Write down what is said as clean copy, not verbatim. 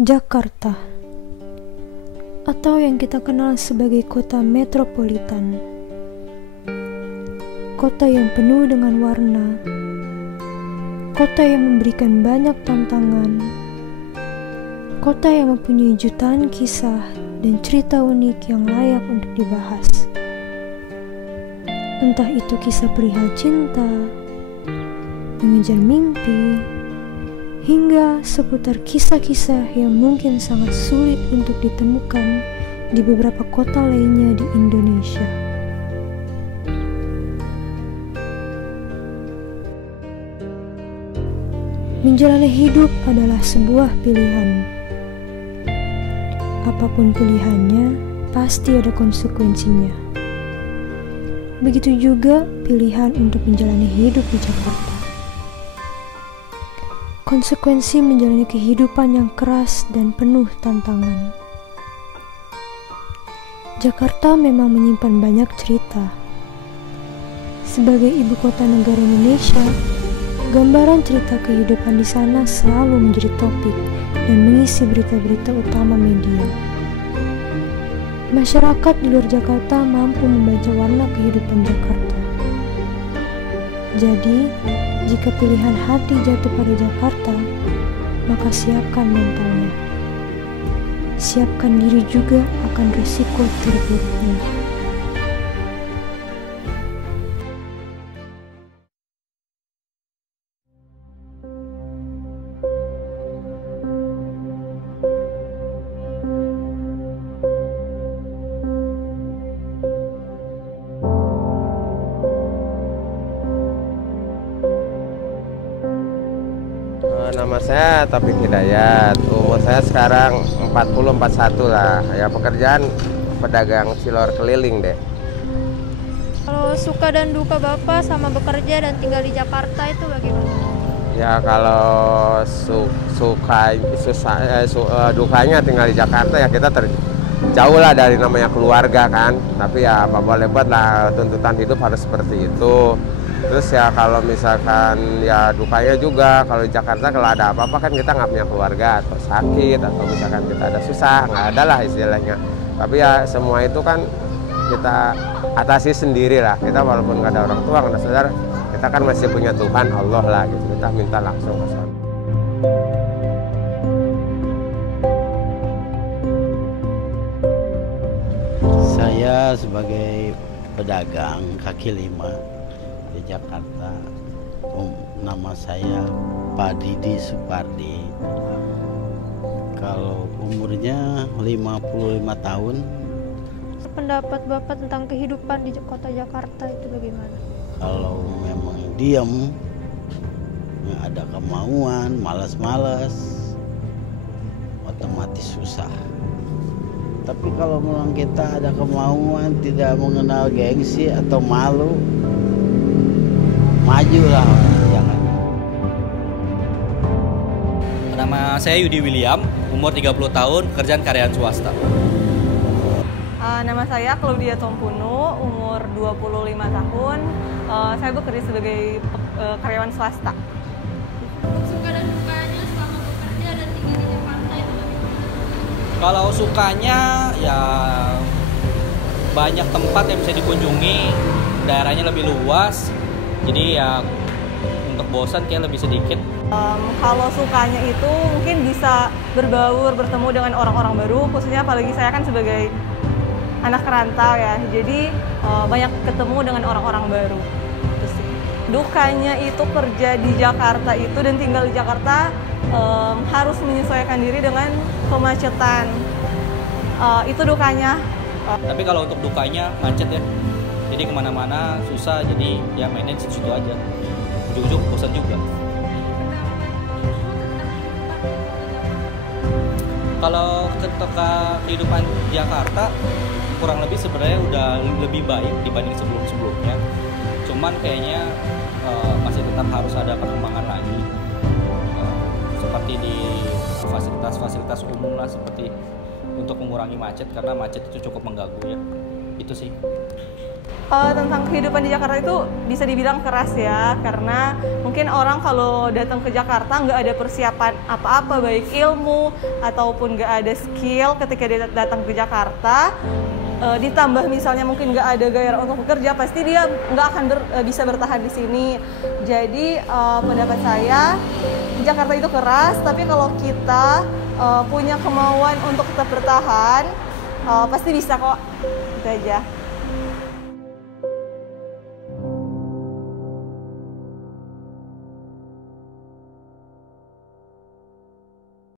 Jakarta, atau yang kita kenal sebagai kota metropolitan. Kota yang penuh dengan warna, kota yang memberikan banyak tantangan, kota yang mempunyai jutaan kisah dan cerita unik yang layak untuk dibahas. Entah itu kisah perihal cinta, mengejar mimpi, hingga seputar kisah-kisah yang mungkin sangat sulit untuk ditemukan di beberapa kota lainnya di Indonesia. Menjalani hidup adalah sebuah pilihan. Apapun pilihannya, pasti ada konsekuensinya. Begitu juga pilihan untuk menjalani hidup di Jakarta. Konsekuensi menjalani kehidupan yang keras dan penuh tantangan. Jakarta memang menyimpan banyak cerita. Sebagai ibu kota negara Indonesia, gambaran cerita kehidupan di sana selalu menjadi topik dan mengisi berita-berita utama media. Masyarakat di luar Jakarta mampu membaca warna kehidupan Jakarta. Jadi, jika pilihan hati jatuh pada Jakarta, maka siapkan mentalnya. Siapkan diri juga akan risiko terburuknya. Nama saya Taufik Hidayat, umur saya sekarang 40-41 lah. Ya, pekerjaan pedagang cilor keliling deh. Kalau suka dan duka Bapak sama bekerja dan tinggal di Jakarta itu bagaimana? Ya kalau dukanya tinggal di Jakarta ya kita jauh lah dari namanya keluarga kan. Tapi ya apa boleh buat lah, tuntutan hidup harus seperti itu. Terus ya kalau misalkan ya dukanya juga kalau di Jakarta kalau ada apa-apa kan kita nggak punya keluarga atau sakit atau misalkan kita ada susah, nggak ada lah istilahnya. Tapi ya semua itu kan kita atasi sendiri lah. Kita walaupun nggak ada orang tua, nggak ada saudara, kita kan masih punya Tuhan Allah lah gitu. Kita minta langsung ke sana. Saya sebagai pedagang kaki lima di Jakarta, nama saya Pak Didi Supardi. Kalau umurnya 55 tahun. Pendapat Bapak tentang kehidupan di kota Jakarta itu bagaimana? Kalau memang diam, nggak ada kemauan, malas-malas, otomatis susah. Tapi kalau memang kita ada kemauan, tidak mengenal gengsi atau malu, majulah jangan. Nama saya Yudi William, umur 30 tahun, pekerjaan karyawan swasta. Nama saya Claudia Tompuno, umur 25 tahun. Saya bekerja sebagai karyawan swasta. Suka dan dukanya selama bekerja dan tinggal di Jakarta itu bagaimana? Kalau sukanya ya banyak tempat yang bisa dikunjungi, daerahnya lebih luas. Jadi ya untuk bosan kayak lebih sedikit. Kalau sukanya itu mungkin bisa berbaur, bertemu dengan orang-orang baru, khususnya apalagi saya kan sebagai anak rantau ya, jadi banyak ketemu dengan orang-orang baru. Itu sih. Dukanya itu kerja di Jakarta itu dan tinggal di Jakarta harus menyesuaikan diri dengan kemacetan. Itu dukanya. Tapi kalau untuk dukanya macet ya. Jadi kemana-mana susah, jadi ya mainnya di situ aja. Ujung-ujung bosan juga. Kalau kehidupan Jakarta kurang lebih sebenarnya udah lebih baik dibanding sebelum-sebelumnya. Cuman kayaknya masih tetap harus ada perkembangan lagi. Seperti di fasilitas-fasilitas umum lah, seperti untuk mengurangi macet karena macet itu cukup mengganggu ya. Itu sih. Tentang kehidupan di Jakarta itu bisa dibilang keras ya, karena mungkin orang kalau datang ke Jakarta nggak ada persiapan apa-apa, baik ilmu ataupun nggak ada skill ketika dia datang ke Jakarta, ditambah misalnya mungkin nggak ada gairah untuk bekerja, pasti dia nggak akan bisa bertahan di sini. Jadi pendapat saya, Jakarta itu keras, tapi kalau kita punya kemauan untuk tetap bertahan, pasti bisa kok. Itu aja.